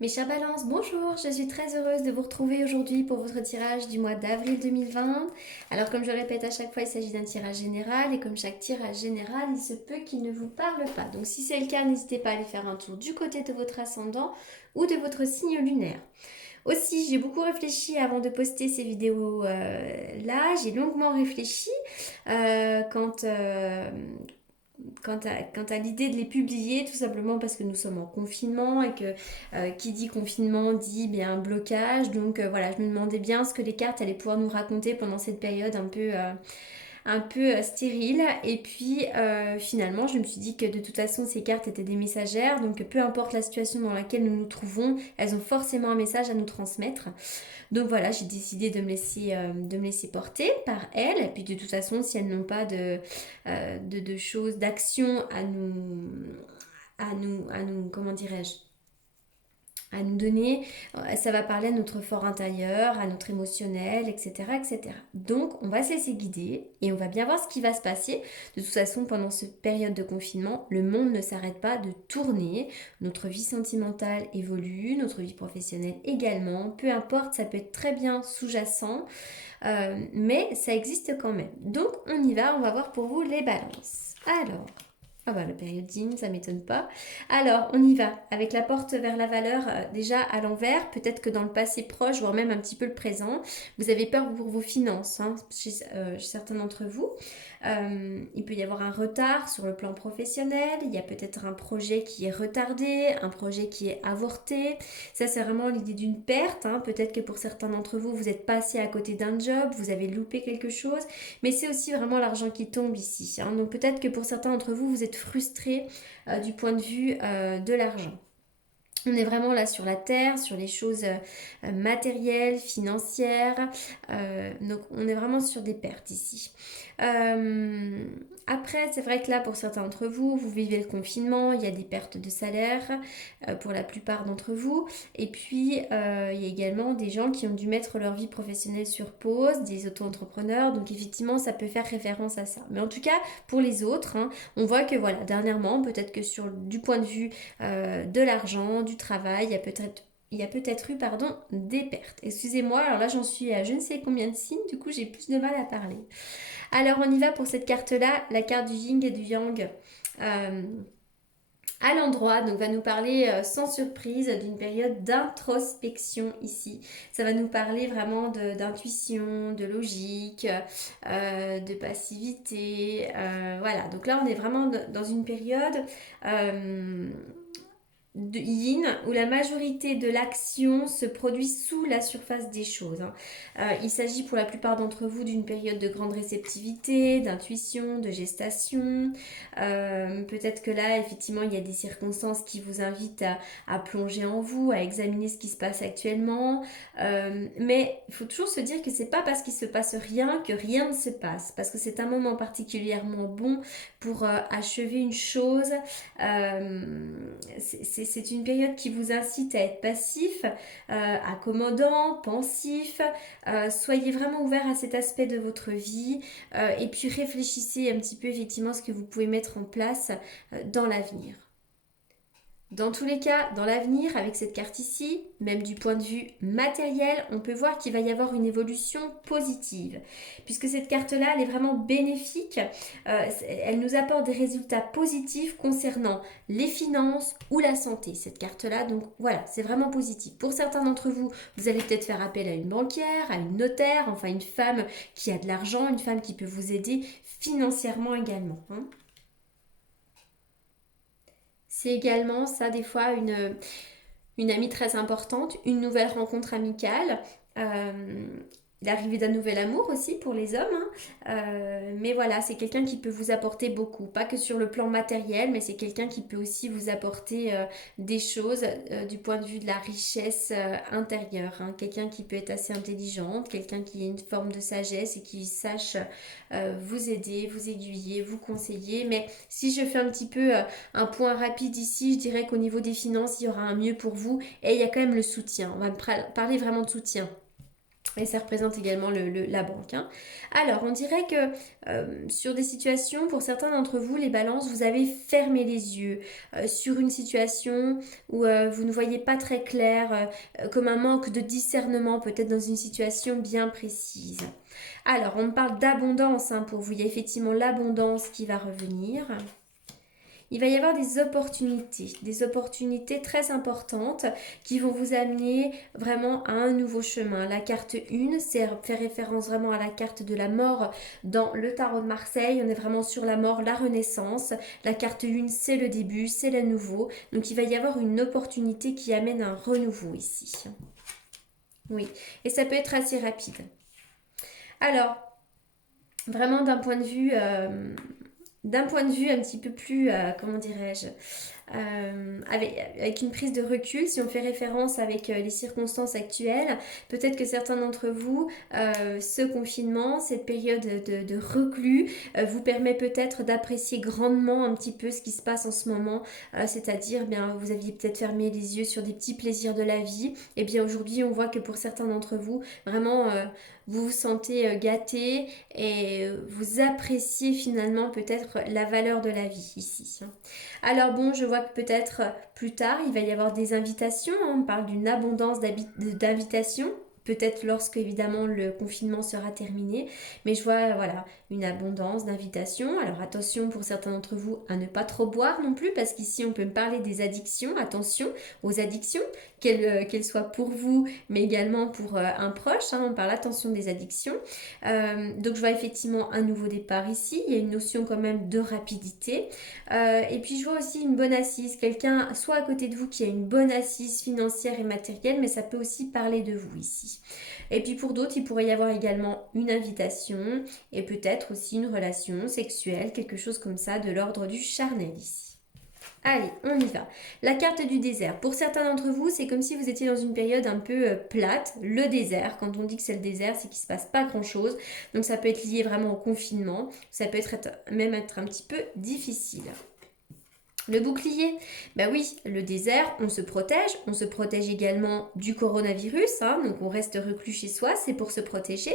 Mes chers balances, bonjour, je suis très heureuse de vous retrouver aujourd'hui pour votre tirage du mois d'avril 2020. Alors comme je le répète à chaque fois, il s'agit d'un tirage général et comme chaque tirage général, il se peut qu'il ne vous parle pas. Donc si c'est le cas, n'hésitez pas à aller faire un tour du côté de votre ascendant ou de votre signe lunaire. Aussi, j'ai beaucoup réfléchi avant de poster ces vidéos là, j'ai longuement réfléchi quand, quant à l'idée de les publier, tout simplement parce que nous sommes en confinement et que qui dit confinement dit bien blocage. Donc voilà, je me demandais bien ce que les cartes allaient pouvoir nous raconter pendant cette période un peu stérile. Et puis finalement, je me suis dit que de toute façon, ces cartes étaient des messagères. Donc peu importe la situation dans laquelle nous nous trouvons, elles ont forcément un message à nous transmettre. Donc voilà, j'ai décidé de me laisser porter par elles. Et puis de toute façon, si elles n'ont pas de choses, d'actions à nous, comment dirais-je, à nous donner, ça va parler à notre fort intérieur, à notre émotionnel, etc., etc. Donc, on va se laisser guider et on va bien voir ce qui va se passer. De toute façon, pendant cette période de confinement, le monde ne s'arrête pas de tourner. Notre vie sentimentale évolue, notre vie professionnelle également. Peu importe, ça peut être très bien sous-jacent, mais ça existe quand même. Donc, on y va, on va voir pour vous les balances. Alors, ah bah la périodine, ça m'étonne pas. Alors, on y va. Avec la porte vers la valeur déjà à l'envers, peut-être que dans le passé proche, voire même un petit peu le présent, vous avez peur pour vos finances, hein, chez certains d'entre vous. Il peut y avoir un retard sur le plan professionnel, il y a peut-être un projet qui est retardé, un projet qui est avorté. Ça, c'est vraiment l'idée d'une perte, hein. Peut-être que pour certains d'entre vous, vous êtes passé à côté d'un job, vous avez loupé quelque chose. Mais c'est aussi vraiment l'argent qui tombe ici, hein. Donc peut-être que pour certains d'entre vous, vous êtes frustrés du point de vue de l'argent. On est vraiment là sur la terre, sur les choses matérielles, financières. Donc on est vraiment sur des pertes ici. Euh, Après, c'est vrai que là, pour certains d'entre vous, vous vivez le confinement, il y a des pertes de salaire pour la plupart d'entre vous. Et puis, il y a également des gens qui ont dû mettre leur vie professionnelle sur pause, des auto-entrepreneurs. Donc effectivement, ça peut faire référence à ça. Mais en tout cas, pour les autres, hein, on voit que voilà, dernièrement, peut-être que du point de vue de l'argent, du travail, il y a peut-être eu des pertes. Excusez-moi, alors là j'en suis à je ne sais combien de signes, du coup j'ai plus de mal à parler. Alors on y va pour cette carte-là, la carte du yin et du yang. Euh, à l'endroit, donc va nous parler sans surprise d'une période d'introspection ici. Ça va nous parler vraiment d'intuition, de logique, de passivité. Voilà, donc là on est vraiment dans une période euh, de yin où la majorité de l'action se produit sous la surface des choses, hein. Il s'agit pour la plupart d'entre vous d'une période de grande réceptivité, d'intuition, de gestation. Peut-être que là, effectivement, il y a des circonstances qui vous invitent à plonger en vous, à examiner ce qui se passe actuellement. Mais il faut toujours se dire que c'est pas parce qu'il se passe rien que rien ne se passe, parce que c'est un moment particulièrement bon pour achever une chose. C'est une période qui vous incite à être passif, accommodant, pensif. Soyez vraiment ouvert à cet aspect de votre vie et puis réfléchissez un petit peu effectivement ce que vous pouvez mettre en place dans l'avenir. Dans tous les cas, dans l'avenir, avec cette carte ici, même du point de vue matériel, on peut voir qu'il va y avoir une évolution positive. Puisque cette carte-là, elle est vraiment bénéfique, elle nous apporte des résultats positifs concernant les finances ou la santé, cette carte-là. Donc voilà, c'est vraiment positif. Pour certains d'entre vous, vous allez peut-être faire appel à une banquière, à une notaire, enfin une femme qui a de l'argent, une femme qui peut vous aider financièrement également, hein. C'est également ça des fois une amie très importante, une nouvelle rencontre amicale, euh, l'arrivée d'un nouvel amour aussi pour les hommes, hein. Mais voilà, c'est quelqu'un qui peut vous apporter beaucoup, pas que sur le plan matériel, mais c'est quelqu'un qui peut aussi vous apporter des choses du point de vue de la richesse intérieure, hein. Quelqu'un qui peut être assez intelligente, quelqu'un qui a une forme de sagesse et qui sache vous aider, vous aiguiller, vous conseiller. Mais si je fais un petit peu un point rapide ici, je dirais qu'au niveau des finances, il y aura un mieux pour vous et il y a quand même le soutien. On va me parler vraiment de soutien. Et ça représente également la banque, hein. Alors, on dirait que sur des situations, pour certains d'entre vous, les balances, vous avez fermé les yeux sur une situation où vous ne voyez pas très clair, comme un manque de discernement, peut-être dans une situation bien précise. Alors, on parle d'abondance, hein, pour vous. Il y a effectivement l'abondance qui va revenir. Il va y avoir des opportunités très importantes qui vont vous amener vraiment à un nouveau chemin. La carte 1, c'est fait référence vraiment à la carte de la mort dans le tarot de Marseille. On est vraiment sur la mort, la renaissance. La carte 1, c'est le début, c'est le nouveau. Donc il va y avoir une opportunité qui amène un renouveau ici. Oui, et ça peut être assez rapide. Alors, vraiment d'un point de vue un petit peu plus, comment dirais-je, avec une prise de recul, si on fait référence avec les circonstances actuelles, peut-être que certains d'entre vous, ce confinement, cette période de reclus, vous permet peut-être d'apprécier grandement un petit peu ce qui se passe en ce moment, c'est-à-dire, bien, vous aviez peut-être fermé les yeux sur des petits plaisirs de la vie, et bien aujourd'hui, on voit que pour certains d'entre vous, vraiment, vous vous sentez gâté et vous appréciez finalement peut-être la valeur de la vie ici. Alors bon, je vois que peut-être plus tard, il va y avoir des invitations, hein. On parle d'une abondance d'invitations. Peut-être lorsque évidemment le confinement sera terminé, mais je vois voilà une abondance d'invitations. Alors attention pour certains d'entre vous à ne pas trop boire non plus, parce qu'ici on peut me parler des addictions. Attention aux addictions, qu'elles soient pour vous, mais également pour un proche, hein. On parle attention des addictions. Donc je vois effectivement un nouveau départ ici. Il y a une notion quand même de rapidité. Et puis je vois aussi une bonne assise, quelqu'un soit à côté de vous qui a une bonne assise financière et matérielle, mais ça peut aussi parler de vous ici. Et puis pour d'autres, il pourrait y avoir également une invitation et peut-être aussi une relation sexuelle, quelque chose comme ça de l'ordre du charnel ici. Allez, on y va. La carte du désert. Pour certains d'entre vous, c'est comme si vous étiez dans une période un peu plate, le désert. Quand on dit que c'est le désert, c'est qu'il ne se passe pas grand-chose. Donc ça peut être lié vraiment au confinement. Ça peut même être un petit peu difficile. Le bouclier, bah oui, le désert, on se protège également du coronavirus, hein, donc on reste reclus chez soi, c'est pour se protéger.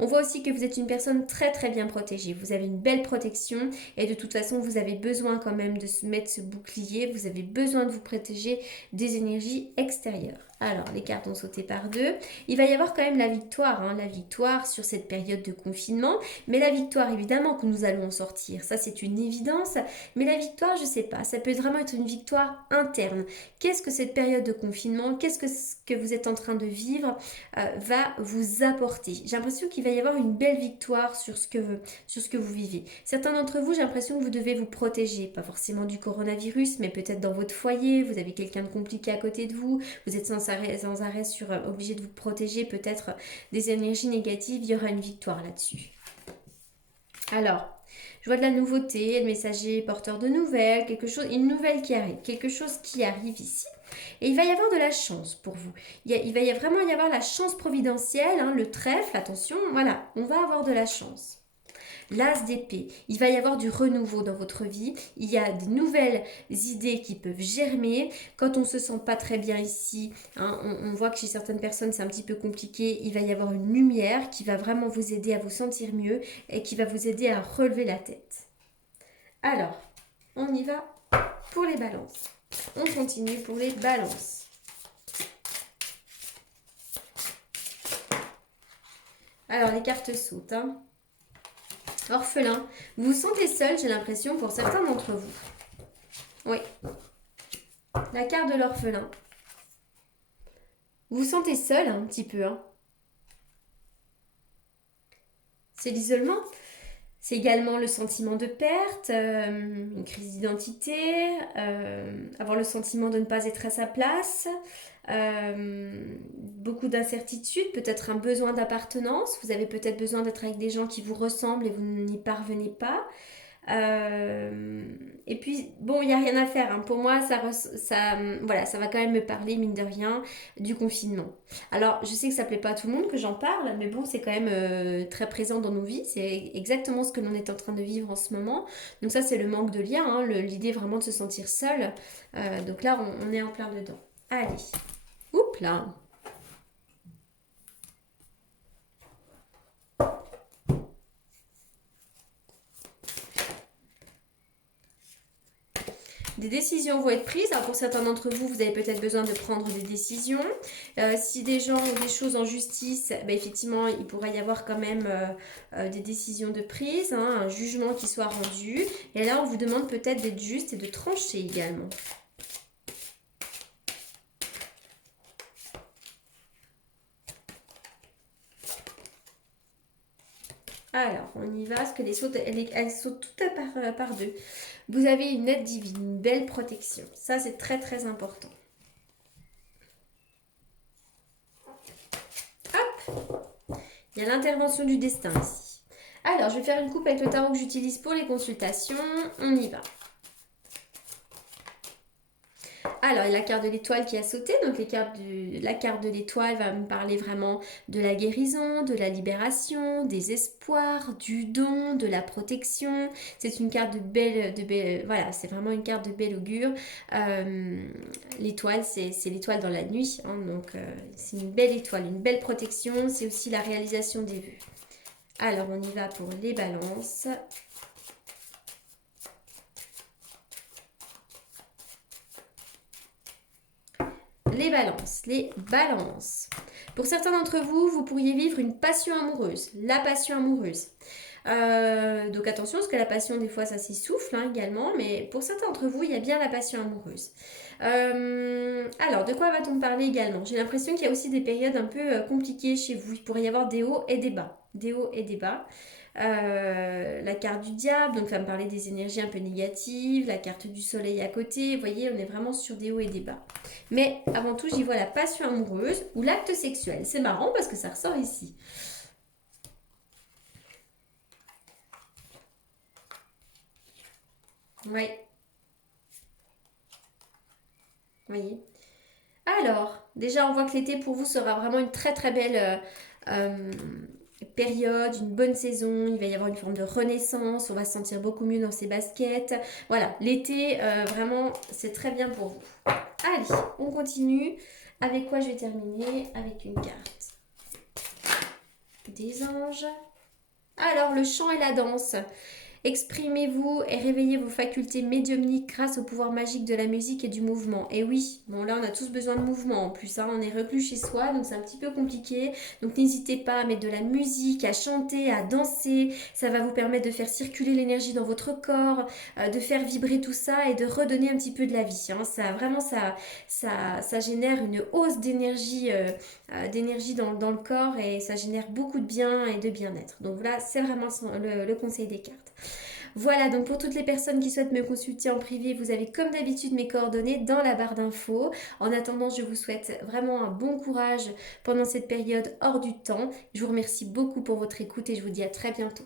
On voit aussi que vous êtes une personne très très bien protégée, vous avez une belle protection et de toute façon vous avez besoin quand même de se mettre ce bouclier, vous avez besoin de vous protéger des énergies extérieures. Alors, les cartes ont sauté par deux. Il va y avoir quand même la victoire, hein, la victoire sur cette période de confinement, mais la victoire évidemment que nous allons en sortir, ça c'est une évidence. Mais la victoire, je sais pas, ça peut vraiment être une victoire interne. Qu'est-ce que cette période de confinement, qu'est-ce que vous êtes en train de vivre va vous apporter? J'ai l'impression qu'il va y avoir une belle victoire sur ce que vous vivez. Certains d'entre vous, j'ai l'impression que vous devez vous protéger, pas forcément du coronavirus, mais peut-être dans votre foyer, vous avez quelqu'un de compliqué à côté de vous, vous êtes sans arrêt obligé de vous protéger peut-être des énergies négatives, il y aura une victoire là-dessus. Alors, je vois de la nouveauté, le messager porteur de nouvelles, une nouvelle qui arrive, quelque chose qui arrive ici. Et il va y avoir de la chance pour vous. Il va vraiment y avoir la chance providentielle, hein, le trèfle, attention, voilà, on va avoir de la chance. L'as d'épée, il va y avoir du renouveau dans votre vie, il y a de nouvelles idées qui peuvent germer. Quand on se sent pas très bien ici, hein, on voit que chez certaines personnes c'est un petit peu compliqué, il va y avoir une lumière qui va vraiment vous aider à vous sentir mieux et qui va vous aider à relever la tête. Alors, on y va pour les balances. On continue pour les balances. Alors, les cartes sautent, hein. Orphelin, vous vous sentez seul, j'ai l'impression, pour certains d'entre vous. Oui. La carte de l'orphelin. Vous vous sentez seul un petit peu, hein. C'est l'isolement. C'est également le sentiment de perte, une crise d'identité, avoir le sentiment de ne pas être à sa place, beaucoup d'incertitudes, peut-être un besoin d'appartenance. Vous avez peut-être besoin d'être avec des gens qui vous ressemblent et vous n'y parvenez pas. Et puis, bon, il n'y a rien à faire, hein. Pour moi, voilà, ça va quand même me parler, mine de rien, du confinement. Alors, je sais que ça ne plaît pas à tout le monde que j'en parle, mais bon, c'est quand même très présent dans nos vies. C'est exactement ce que l'on est en train de vivre en ce moment. Donc ça, c'est le manque de lien, hein, l'idée vraiment de se sentir seul. Donc là, on est en plein dedans. Allez, oups là. Des décisions vont être prises. Alors pour certains d'entre vous, vous avez peut-être besoin de prendre des décisions. Si des gens ont des choses en justice, ben effectivement, il pourrait y avoir quand même des décisions de prise, hein, un jugement qui soit rendu. Et là, on vous demande peut-être d'être juste et de trancher également. Alors, on y va, parce que les sautent, elles sautent toutes par deux. Vous avez une aide divine, une belle protection. Ça, c'est très, très important. Hop! Il y a l'intervention du destin ici. Alors, je vais faire une coupe avec le tarot que j'utilise pour les consultations. On y va. Alors, il y a la carte de l'étoile qui a sauté. Donc, la carte de l'étoile va me parler vraiment de la guérison, de la libération, des espoirs, du don, de la protection. C'est une carte voilà, c'est vraiment une carte de bel augure. L'étoile, c'est l'étoile dans la nuit. Hein, donc, c'est une belle étoile, une belle protection. C'est aussi la réalisation des vœux. Alors, on y va pour les balances. Les balances, les balances. Pour certains d'entre vous, vous pourriez vivre une passion amoureuse, la passion amoureuse. Donc attention, parce que la passion, des fois, ça s'essouffle hein, également, mais pour certains d'entre vous, il y a bien la passion amoureuse. Alors, de quoi va-t-on parler également? J'ai l'impression qu'il y a aussi des périodes un peu compliquées chez vous. Il pourrait y avoir des hauts et des bas. Des hauts et des bas. La carte du diable, donc ça va me parler des énergies un peu négatives, la carte du soleil à côté, vous voyez, on est vraiment sur des hauts et des bas. Mais avant tout, j'y vois la passion amoureuse ou l'acte sexuel. C'est marrant parce que ça ressort ici. Oui. Vous voyez. Alors, déjà, on voit que l'été pour vous sera vraiment une très très belle période, une bonne saison. Il va y avoir une forme de renaissance. On va se sentir beaucoup mieux dans ses baskets. Voilà, l'été, vraiment, c'est très bien pour vous. Allez, on continue. Avec quoi je vais terminer? Avec une carte des anges. Alors, le chant et la danse. Exprimez-vous et réveillez vos facultés médiumniques grâce au pouvoir magique de la musique et du mouvement. Et oui, bon là on a tous besoin de mouvement en plus, hein, on est reclus chez soi donc c'est un petit peu compliqué. Donc n'hésitez pas à mettre de la musique, à chanter, à danser. Ça va vous permettre de faire circuler l'énergie dans votre corps, de faire vibrer tout ça et de redonner un petit peu de la vie. Hein. Ça génère une hausse d'énergie dans le corps et ça génère beaucoup de bien et de bien-être. Donc voilà, c'est vraiment le conseil des cartes. Voilà, donc pour toutes les personnes qui souhaitent me consulter en privé, vous avez comme d'habitude mes coordonnées dans la barre d'infos. En attendant, je vous souhaite vraiment un bon courage pendant cette période hors du temps. Je vous remercie beaucoup pour votre écoute et je vous dis à très bientôt.